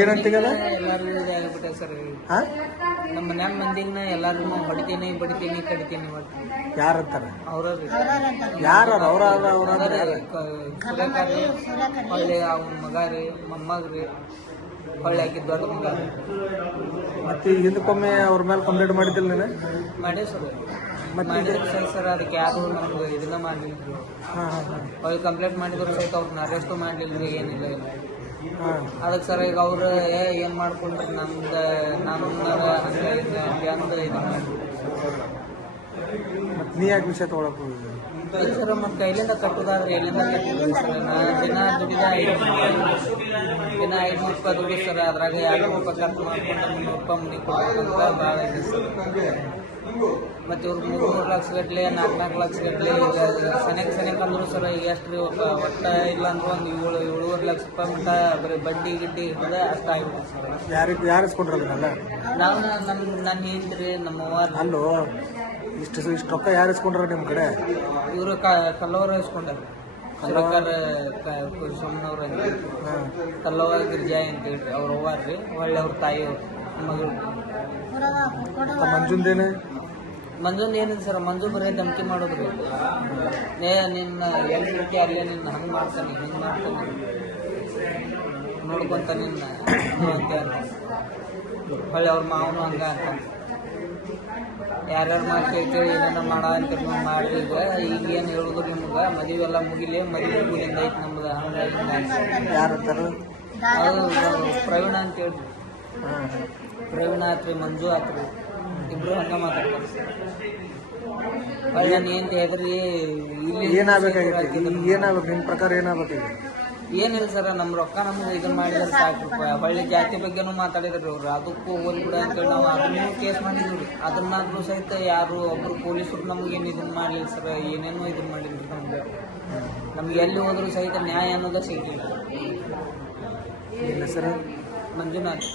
ಏನಂತೀಗದ ಎಲ್ಲಾರು ಇದಾಗ್ಬಿಟ್ಟೆ ಸರ್. ಹಾಂ ನಮ್ಮ ಮನ್ಯಾನ ಮಂದಿನ ಎಲ್ಲಾರು ಹೊಡಿತೀನಿ ಬಡಿತೀನಿ ಕಡಿತೀನಿ ಮಾಡ್ತೀನಿ. ಯಾರಂತಾರ ಅವ್ರಿ ಯಾರು ಅವ್ರ ಹೊಳ್ಳಿ ಅವ್ನ ಮಗ ರೀ ಮೊಮ್ಮಗ್ರಿ ಹೊಳ್ಳಿ ಹಾಕಿದ್ ದೊಡ್ಡ ಮಗ ಮತ್ತೆ ಹಿಂದಕ್ಕೊಮ್ಮೆ ಅವ್ರ ಮೇಲೆ ಕಂಪ್ಲೇಂಟ್ ಮಾಡಿದ್ದಿಲ್ಲ ನೀನು? ಮಾಡೇ ಸರ್. ಮಾಡಿದ್ರೆ ಸರ್ ಅದಕ್ಕೆ ಯಾರು ನಮ್ಗೆ ಇದನ್ನ ಮಾಡಲಿಲ್ಲ. ಹೊಳ್ಳಿ ಕಂಪ್ಲೇಂಟ್ ಮಾಡಿದ್ರು ಸಹಿತ ಅವ್ರನ್ನ ಅರೆಸ್ಟು ಮಾಡಲಿಲ್ಲ, ಏನಿಲ್ಲ ಇಲ್ಲ. ಅದಕ್ಕೆ ಸರ್ ಈಗ ಅವ್ರು ಏನು ಮಾಡ್ಕೊಂಡ್ರೆ ನಮ್ದು ಹಂಗೆ ಅಂದು ಇದು ಮಾಡಿ ನೀ ಯಾಕೆ ವಿಷಯ ತೊಗೊಳಕ್ ಸರ್ ಮತ್ತೆ ಕೈಲಿಂದ ಕಟ್ಟೋದಾದ್ರೆ ಎಲ್ಲಿಂದ ಕಟ್ಟಿದ್ವಿ ಸರ್. ದಿನ ದುಡಿದ ದಿನ 500 ರೂಪಾಯಿ ದುಡಿ ಸರ್. ಅದ್ರಾಗ 200 ರೂಪಾಯಿ ಖರ್ಚು ಮಾಡ್ಕೊಂಡು 300 ರೂಪಾಯಿ ಮನೆ ಕೊಡ್ಬೇಕಂತ ಭಾಳ ಇದೆ ಸರ್. ಮತ್ತು ಇವ್ರು 3 ಲಕ್ಷ ಗಟ್ಟಲೆ 4 ಲಕ್ಷ ಗಟ್ಟಲೆ ಈಗ ಸೆನೆಕ್ ಅಂದ್ರು ಸರ್. ಈಗ ಎಷ್ಟು ರೀ ಒಟ್ಟ ಇಲ್ಲ ಅಂದ್ರೆ ಒಂದು 7-7.5 ಲಕ್ಷ ರೂಪಾಯಿ ಮಟ್ಟ ಬರೀ ಬಡ್ಡಿ ಗಿಡ್ಡಿ ಇರ್ತದೆ, ಅಷ್ಟ ಆಗಿಬಿಟ್ಟು ಸರ್. ಯಾರು ಇಸ್ಕೊಂಡ್ರಲ್ಲ? ನಾವು ನನ್ನ ಹಿಂದ್ರಿ ನಮ್ಮ ಅವ್ವ ಅಲ್ಲೋ ಇಷ್ಟು ರೊಕ್ಕ ಯಾರು ಇಸ್ಕೊಂಡ್ರ ನಿಮ್ಮ ಕಡೆ? ಇವರು ಕಲ್ಲವ್ರ ಇಸ್ಕೊಂಡಾರ. ಕಲ್ಲವರ್ ಸೊಮ್ಮನವ್ರ ಕಲ್ಲವ ಗಿರ್ಜಾಯಿ ಅಂತ ಹೇಳ್ರಿ ಅವ್ರ ಅವ್ವಾರ್ರಿ. ಒಳ್ಳೆ ಅವ್ರ ತಾಯಿ ಮಗಳು ಮಂಜುಂದೇನೆ ಮಂಜುಂದು ಏನಿದೆ ಸರ್. ಮಂಜು ಬರೀ ಧಮಕಿ ಮಾಡೋದ್ರಿ. ನಿನ್ನ ಎಲ್ಲಿ ಬಿಡ್ತಿ ಅಲ್ಲೇ ನಿನ್ನ ಹಂಗೆ ಮಾಡ್ತಾನೆ ಹಿಂಗೆ ಮಾಡ್ತಾನೆ ನೋಡ್ಕೊಂತ ನಿನ್ನ ಅಂತ ಹೊಳ್ಳಿ ಅವ್ರ ಮಾವನು ಹಂಗ ಅಂತ ಯಾರ್ಯಾರು ಮಾಡ್ತೇಳಿ ಏನೇನೋ ಮಾಡ ಅಂತ ಮಾಡ್ರಿ. ಈಗ ಏನು ಹೇಳೋದು ನಿಮ್ಗೆ ಮದುವೆ ಎಲ್ಲ ಮುಗಿಲಿ, ಮದುವೆ ಮುಗಿಲಿಂದ ಐತಿ ನಮ್ದು ಹಂಗೆ ಹಿಂಗೆ. ಯಾರಂತಾರ? ಅದು ಪ್ರವೀಣ ಅಂತ ಹೇಳ್ರಿ. ಪ್ರವೀಣ ಆತ್ರಿ, ಮಂಜು ಆತ್ರಿ, ಇಬ್ರು ಹಂಗ ಮಾತಾಡ್ತಾರೆ. ಒಳ್ಳೆ ಏನು ಹೆದ್ರಿ ಇಲ್ಲಿ ಏನಾಗಬೇಕಾಗಿತ್ತು? ಏನಾಗಬೇಕು ನಿಮ್ಮ ಪ್ರಕಾರ? ಏನಾಗಬೇಕು? ಏನಿಲ್ಲ ಸರ್, ನಮ್ಮ ರೊಕ್ಕ ನಮ್ಗೆ ಇದನ್ನ ಮಾಡಿದ್ರೆ ಸಾಕು. ಹೊಳ್ಳಿ ಜಾತಿ ಬಗ್ಗೆನೂ ಮಾತಾಡಿದ್ರಿ ಅವ್ರು. ಅದಕ್ಕೂ ಹೋಗಿ ಬಿಡ ಅಂತೇಳಿ ನಾವು ಅದನ್ನೂ ಕೇಸ್ ಮಾಡಿದ್ವಿ. ಅದನ್ನಾದ್ರೂ ಸಹಿತ ಯಾರು ಒಬ್ರು ಪೊಲೀಸರು ನಮ್ಗೇನು ಇದನ್ನ ಮಾಡಲಿಲ್ಲ ಸರ್. ಏನೇನೋ ಇದನ್ನ ಮಾಡಿದ್ರಿ ನಮ್ಗೆ ಎಲ್ಲಿ ಹೋದ್ರು ಸಹಿತ ನ್ಯಾಯ ಅನ್ನೋದೇ ಸಿಗ್ತಿಲ್ಲ. ಸರ್ ಮಂಜುನಾಥ್.